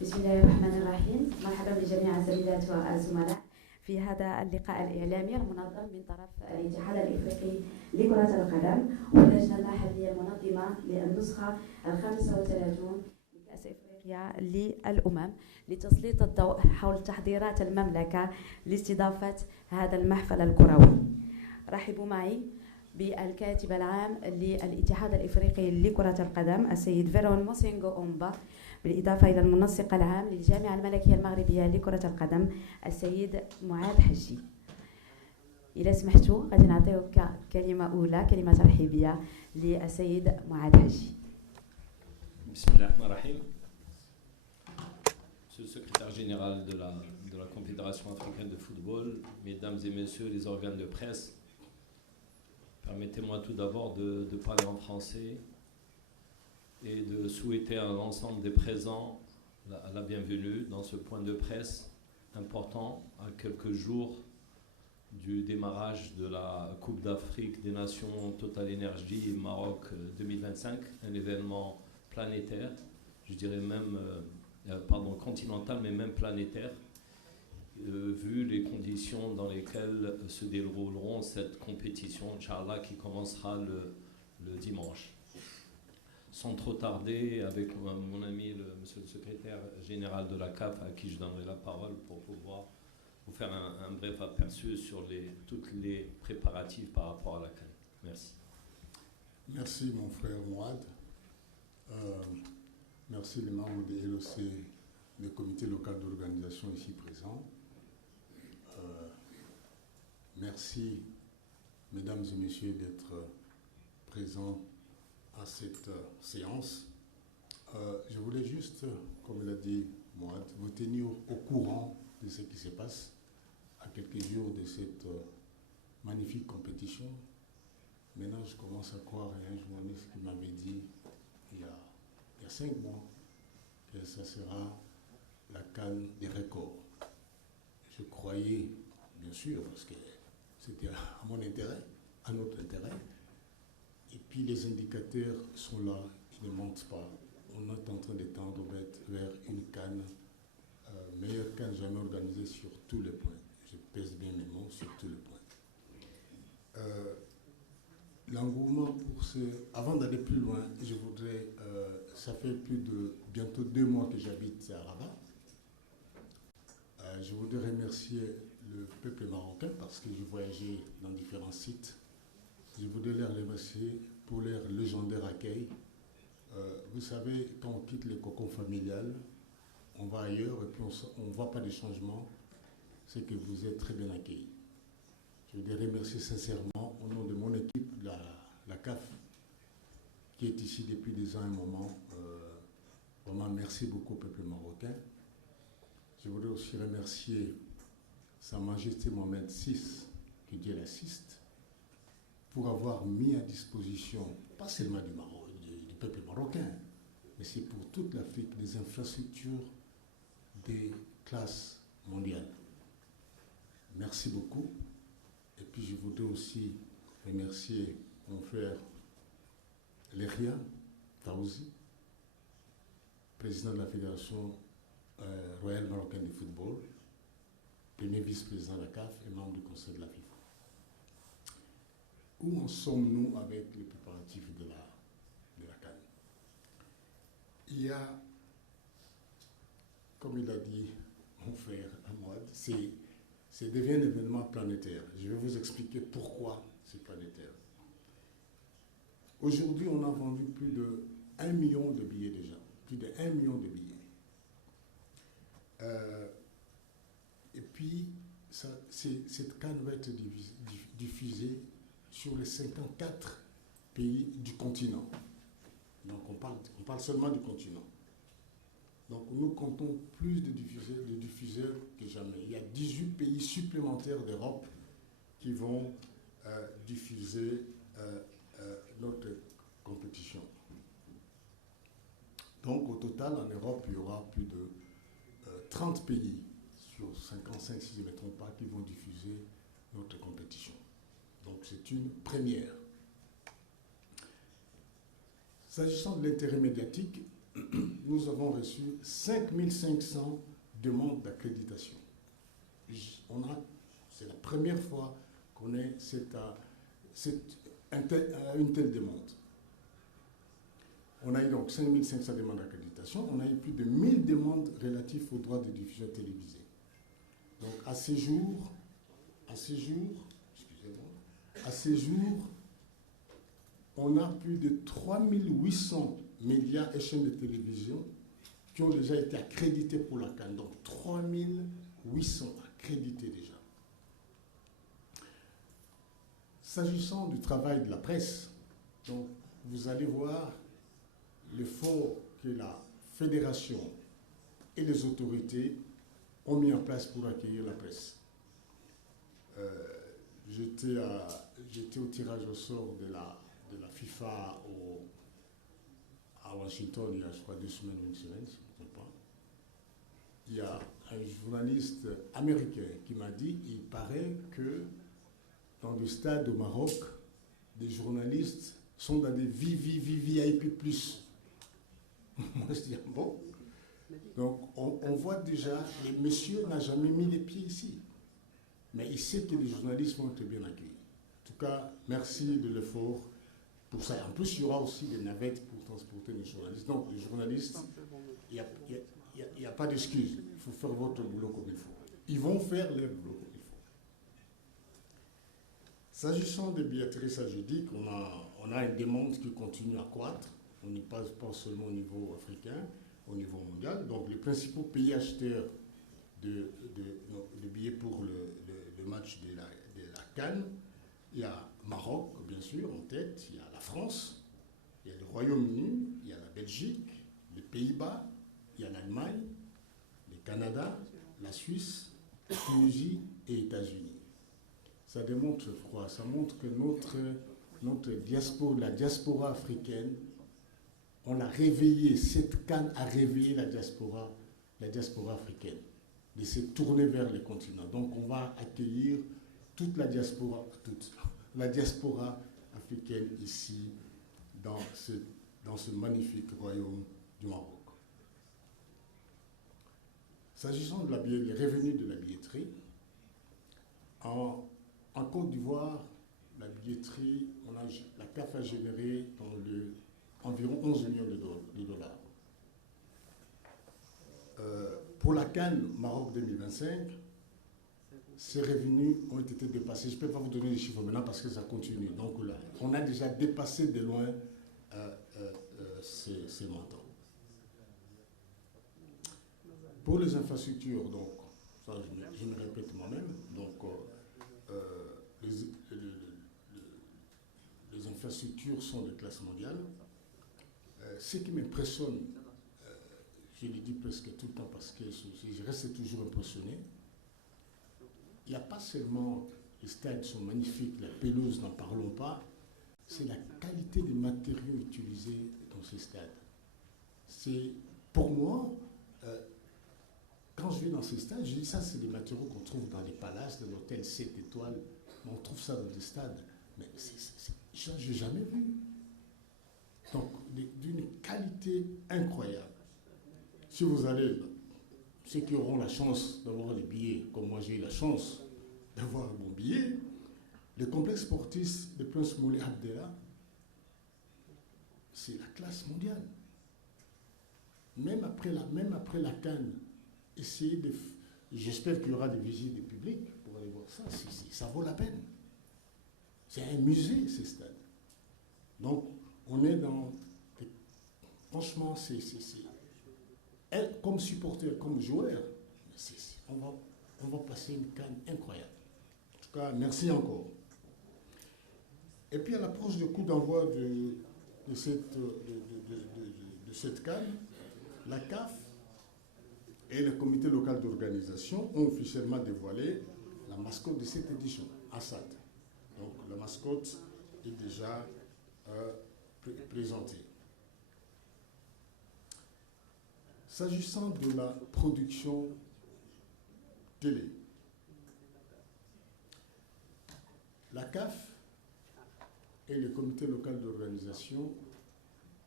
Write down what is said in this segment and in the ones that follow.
بسم الله الرحمن الرحيم. مرحبا بجميع الزميلات والزملاء في هذا اللقاء الإعلامي المنظم من طرف الاتحاد الإفريقي لكرة القدم واللجنة المحلية المنظمة للنسخة 35 لكأس إفريقيا للأمم لتسليط الضوء حول تحضيرات المملكة لاستضافة هذا المحفل الكروي. رحبوا معي بالكاتب العام للاتحاد الإفريقي لكرة القدم السيد فيرون موسينغو أومبا، بالإضافة إلى المنسق العام للجامعة الملكية المغربية لكرة القدم السيد معاذ حجي. إذا سمحتوا غادي نعطيو كلمة أولى، كلمة ترحيبية للسيد معاذ حجي. بسم الله الرحمن الرحيم. Monsieur le secrétaire général de la Confédération africaine de football, mesdames et messieurs les organes de presse, permettez-moi tout d'abord de parler en français et de souhaiter à l'ensemble des présents la bienvenue dans ce point de presse important à quelques jours du démarrage de la Coupe d'Afrique des Nations Total Energy Maroc 2025, un événement planétaire, je dirais même continental, mais même planétaire, vu les conditions dans lesquelles se dérouleront cette compétition, Inch'Allah, qui commencera le dimanche. Sans trop tarder, avec mon ami, monsieur le secrétaire général de la CAF, à qui je donnerai la parole pour pouvoir vous faire un bref aperçu sur toutes les préparatifs par rapport à la CAN. Merci. Merci mon frère Mouad. Merci les membres des LOC, le comité local d'organisation ici présents. Merci mesdames et messieurs d'être présents à cette séance. Je voulais juste, comme l'a dit Mouad, vous tenir au courant de ce qui se passe à quelques jours de cette magnifique compétition. Maintenant, je commence à croire à un journaliste qui m'avait dit il y a 5 mois que ça sera la CAN des records. Je croyais, bien sûr, parce que c'était à mon intérêt, à notre intérêt. Et puis les indicateurs sont là, ils ne mentent pas. On est en train de tendre vers une CAN, meilleure CAN jamais organisée sur tous les points. Je pèse bien mes mots, sur tous les points. L'engouement pour ce... Avant d'aller plus loin, je voudrais... ça fait bientôt 2 mois que j'habite à Rabat. Je voudrais remercier le peuple marocain parce que j'ai voyagé dans différents sites. Je voudrais les remercier pour leur légendaire accueil. Vous savez, quand on quitte le cocon familial, on va ailleurs et puis on ne voit pas de changement. C'est que vous êtes très bien accueillis. Je voudrais remercier sincèrement au nom de mon équipe, la CAF, qui est ici depuis déjà un moment. Vraiment, merci beaucoup au peuple marocain. Je voudrais aussi remercier Sa Majesté Mohamed VI, que Dieu l'assiste, pour avoir mis à disposition, pas seulement du peuple marocain, mais c'est pour toute l'Afrique, des infrastructures des classes mondiales. Merci beaucoup. Et puis je voudrais aussi remercier mon frère Leria Taouzi, président de la Fédération royale marocaine de football, premier vice-président de la CAF et membre du conseil de la FIFA. Où en sommes-nous avec les préparatifs de la CAN? Il y a, comme il a dit mon frère Ahmad, ça devient un événement planétaire. Je vais vous expliquer pourquoi c'est planétaire. Aujourd'hui, on a vendu plus de 1 million de billets déjà. Plus de 1 million de billets. Et puis, cette CAN va être diffusée sur les 54 pays du continent. Donc on parle seulement du continent. Donc nous comptons plus de diffuseurs que jamais. Il y a 18 pays supplémentaires d'Europe qui vont diffuser notre compétition. Donc au total, en Europe, il y aura plus de 30 pays sur 55, si je ne me trompe pas, qui vont diffuser notre compétition. Donc c'est une première. S'agissant de l'intérêt médiatique, nous avons reçu 5500 demandes d'accréditation. C'est la première fois qu'on ait une telle demande. On a eu donc 5500 demandes d'accréditation, on a eu plus de 1000 demandes relatives aux droits de diffusion télévisée. Donc à ce jour, on a plus de 3800 médias et chaînes de télévision qui ont déjà été accrédités pour la CAN. Donc 3800 accrédités déjà. S'agissant du travail de la presse, donc, vous allez voir l'effort que la fédération et les autorités ont mis en place pour accueillir la presse. J'étais au tirage au sort de la FIFA à Washington il y a, je crois, 2 semaines ou une semaine, si je ne me trompe pas. Il y a un journaliste américain qui m'a dit, il paraît que dans le stade au Maroc, des journalistes sont dans des VIP+. Moi, je dis, bon. Donc, on voit déjà, le monsieur n'a jamais mis les pieds ici. Mais il sait que les journalistes vont être bien accueillis. En tout cas, merci de l'effort pour ça. En plus, il y aura aussi des navettes pour transporter les journalistes. Donc, les journalistes, il n'y a pas d'excuse. Il faut faire votre boulot comme il faut. Ils vont faire leur boulot comme il faut. S'agissant des billetteries, ça je dis qu'on a une demande qui continue à croître. On n'y passe pas seulement au niveau africain, au niveau mondial. Donc, les principaux pays acheteurs de billets pour le match de la CAN, il y a Maroc, bien sûr, en tête, il y a la France, il y a le Royaume-Uni, il y a la Belgique, les Pays-Bas, il y a l'Allemagne, le Canada, la Suisse, la Tunisie et les États-Unis. Ça démontre, je crois, ça montre que notre diaspora, la diaspora africaine, on l'a réveillée, cette CAN a réveillé la diaspora africaine, de se tourner vers les continents. Donc on va accueillir toute la diaspora africaine ici, dans ce magnifique royaume du Maroc. S'agissant des revenus de la billetterie, en Côte d'Ivoire, la billetterie, la CAF a généré environ 11 millions de dollars. Pour la CAN Maroc 2025, ces revenus ont été dépassés. Je ne peux pas vous donner les chiffres maintenant parce que ça continue. Donc là, on a déjà dépassé de loin ces montants. Pour les infrastructures, donc, ça je me répète moi-même, donc les infrastructures sont de classe mondiale. Ce qui m'impressionne, je le dis presque tout le temps parce que je reste toujours impressionné, il n'y a pas seulement les stades sont magnifiques, la pelouse, n'en parlons pas, c'est la qualité des matériaux utilisés dans ces stades. C'est, pour moi, quand je vais dans ces stades, je dis ça, c'est des matériaux qu'on trouve dans les palaces, dans l'hôtel 7 étoiles, on trouve ça dans des stades, mais je n'ai jamais vu. Donc, d'une qualité incroyable. Si vous allez, ceux qui auront la chance d'avoir les billets, comme moi j'ai eu la chance d'avoir mon billet, le complexe sportif de Prince Moulay Abdellah, c'est la classe mondiale. Même après la CAN, j'espère qu'il y aura des visites du public pour aller voir ça, ça vaut la peine. C'est un musée, ces stades. Donc, on est dans... Franchement, comme supporter, comme joueur, on va passer une CAN incroyable. En tout cas, merci encore. Et puis, à l'approche du coup d'envoi de cette CAN, la CAF et le comité local d'organisation ont officiellement dévoilé la mascotte de cette édition, Assad. Donc, la mascotte est déjà présentée. S'agissant de la production télé, la CAF et le comité local d'organisation,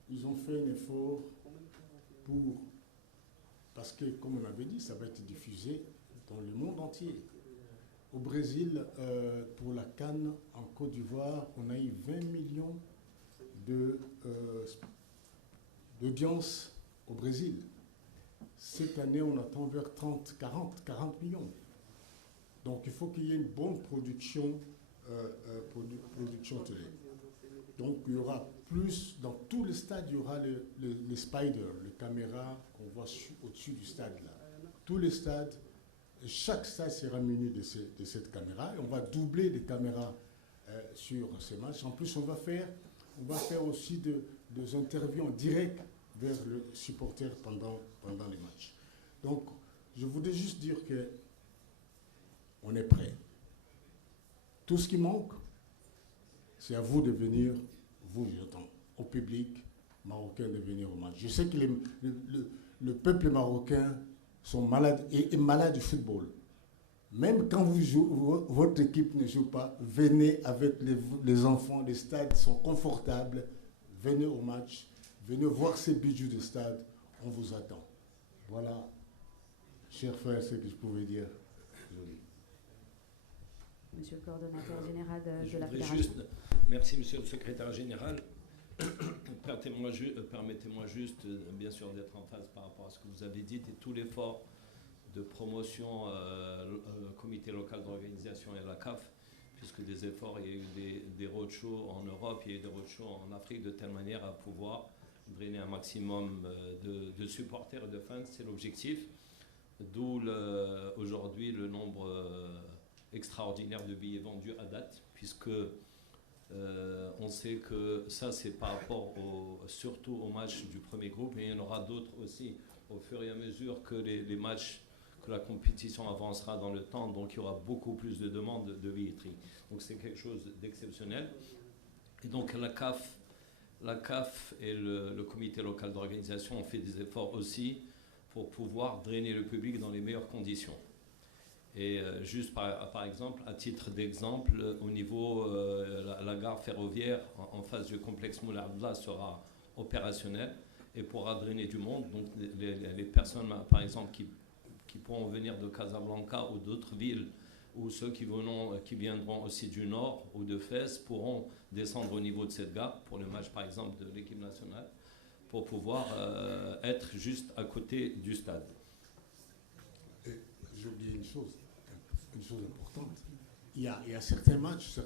ils ont fait un effort parce que, comme on avait dit, ça va être diffusé dans le monde entier. Au Brésil, pour la CAN, en Côte d'Ivoire, on a eu 20 millions d'audience au Brésil. Cette année, on attend vers 40 millions. Donc, il faut qu'il y ait une bonne production télé. Donc, il y aura plus, dans tous les stades, il y aura les spiders, les caméras qu'on voit au-dessus du stade. Là. Tous les stades, chaque stade sera muni de cette caméra. Et on va doubler les caméras sur ces matchs. En plus, on va faire aussi des interviews en direct vers le supporter pendant les matchs. Donc, je voudrais juste dire qu'on est prêt. Tout ce qui manque, c'est à vous de venir, vous, j'attends, au public marocain de venir au match. Je sais que le peuple marocain est malade du football. Même quand votre équipe ne joue pas, venez avec les enfants, les stades sont confortables, venez au match, venez voir ces bijoux de stade, on vous attend. Voilà, chers frères, ce que je pouvais dire. Monsieur le coordonnateur général de la Fédération. Merci, monsieur le secrétaire général. Permettez-moi juste, bien sûr, d'être en phase par rapport à ce que vous avez dit et tout l'effort de promotion comité local d'organisation et la CAF, puisque des efforts, il y a eu des roadshows en Europe, il y a eu des roadshows en Afrique, de telle manière à pouvoir drainer un maximum de supporters et de fans, c'est l'objectif. D'où aujourd'hui le nombre extraordinaire de billets vendus à date, puisque on sait que ça c'est par rapport surtout aux matchs du premier groupe, et il y en aura d'autres aussi au fur et à mesure que les matchs, que la compétition avancera dans le temps, donc il y aura beaucoup plus de demandes de billetterie. Donc c'est quelque chose d'exceptionnel. Et donc la CAF et le comité local d'organisation ont fait des efforts aussi pour pouvoir drainer le public dans les meilleures conditions. Et juste par exemple, à titre d'exemple, au niveau la gare ferroviaire en face du complexe Moulay Abdallah sera opérationnelle et pourra drainer du monde. Donc les personnes, par exemple, qui pourront venir de Casablanca ou d'autres villes, ou ceux qui viendront aussi du nord ou de Fès pourront descendre au niveau de cette gare pour le match, par exemple, de l'équipe nationale, pour pouvoir être juste à côté du stade. J'ai oublié une chose importante. Il y a certains matchs,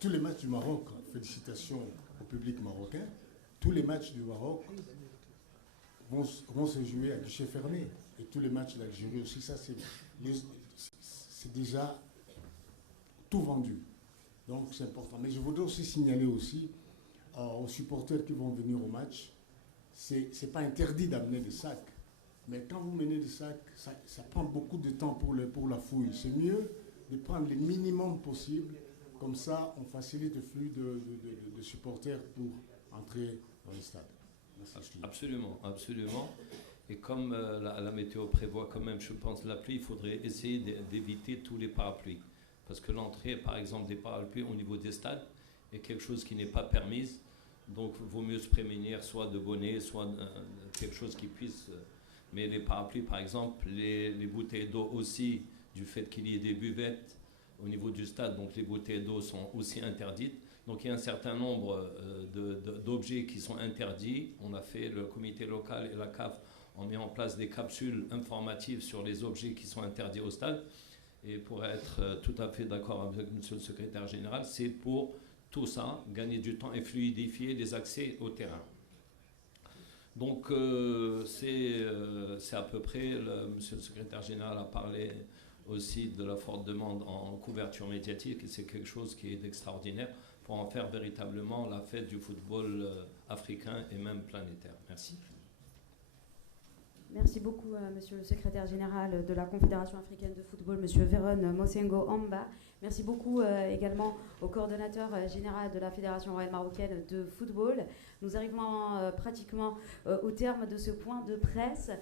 tous les matchs du Maroc, félicitations au public marocain, tous les matchs du Maroc vont se jouer à guichet fermé. Et tous les matchs d'Algérie aussi, ça c'est déjà tout vendu. Donc c'est important. Mais je voudrais aussi signaler aussi aux supporters qui vont venir au match, c'est pas interdit d'amener des sacs. Mais quand vous menez des sacs, ça prend beaucoup de temps pour la fouille. C'est mieux de prendre le minimum possible. Comme ça, on facilite le flux de supporters pour entrer dans le stade. Absolument, absolument. Et comme la météo prévoit quand même, je pense, la pluie, il faudrait essayer d'éviter tous les parapluies. Parce que l'entrée, par exemple, des parapluies au niveau des stades est quelque chose qui n'est pas permise. Donc, il vaut mieux se prémunir soit de bonnets, soit quelque chose qui puisse... Mais les parapluies, par exemple, les bouteilles d'eau aussi, du fait qu'il y ait des buvettes au niveau du stade, donc les bouteilles d'eau sont aussi interdites. Donc il y a un certain nombre d'objets qui sont interdits. On a fait, le comité local et la CAF ont mis en place des capsules informatives sur les objets qui sont interdits au stade. Et pour être tout à fait d'accord avec monsieur le secrétaire général, c'est pour tout ça, gagner du temps et fluidifier les accès au terrain. Donc c'est à peu près, monsieur le secrétaire général a parlé aussi de la forte demande en couverture médiatique, et c'est quelque chose qui est extraordinaire pour en faire véritablement la fête du football africain et même planétaire. Merci. Merci beaucoup, monsieur le secrétaire général de la Confédération africaine de football, monsieur Véron Mosengo Amba. Merci beaucoup également au coordonnateur général de la Fédération royale marocaine de football. Nous arrivons pratiquement au terme de ce point de presse.